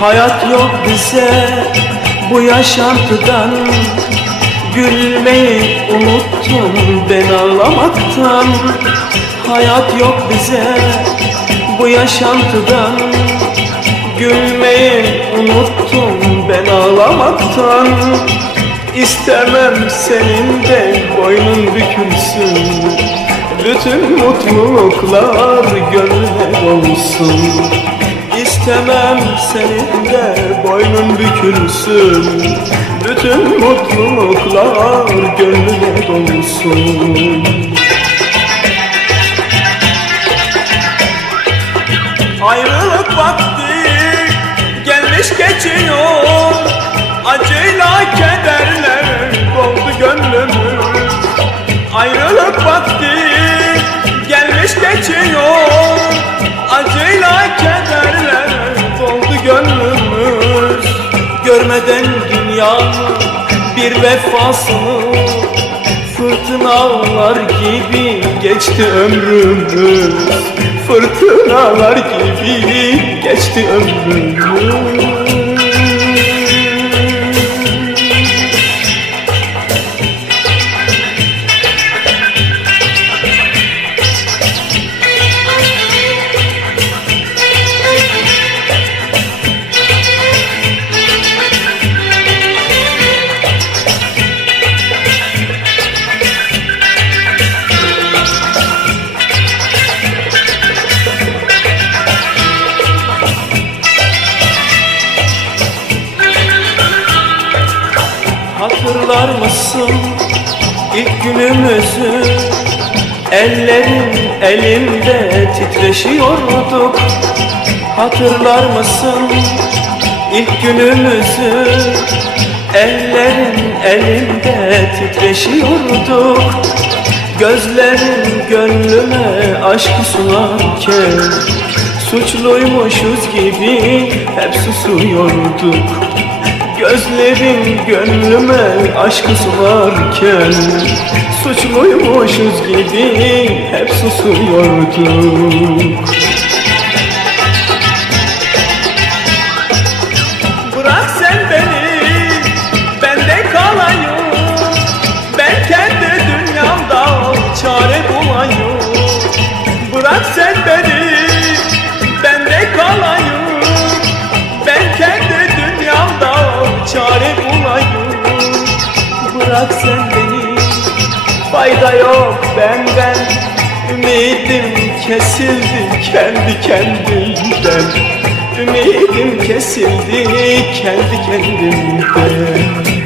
Hayat yok bize bu yaşantıdan. Gülmeyi unuttum ben ağlamaktan. Hayat yok bize bu yaşantıdan. Gülmeyi unuttum ben ağlamaktan. İstemem senin de boynun bükülsün. Bütün mutluluklar gönlüne dolsun İstemem senin de boynun bükülsün. Bütün mutluluklar gönlüne dolsun. Ayrılık vakti gelmiş geçiyor. Acıyla kederler doldu gönlümü. Ayrılık vakti gelmiş geçiyor Görmeden dünyanın bir vefasını Fırtınalar gibi geçti ömrümüz. Fırtınalar gibi geçti ömrümüz Hatırlar mısın ilk günümüzü. Ellerin elimde titreşiyorduk Hatırlar mısın ilk günümüzü. Ellerin elimde titreşiyorduk Gözlerin gönlüme aşkı sunarken Suçluymuşuz gibi hep susuyorduk Gözlerin gönlüme aşkı sularken Suçluymuşuz gibi hep susuyorduk Bırak sen beni, ben de kalayım. Ben kendi dünyamda çare bulayım. Bırak sen beni, Bırak sen beni, fayda yok benden. Ümidim kesildi kendi kendimden. Ümidim kesildi kendi kendimden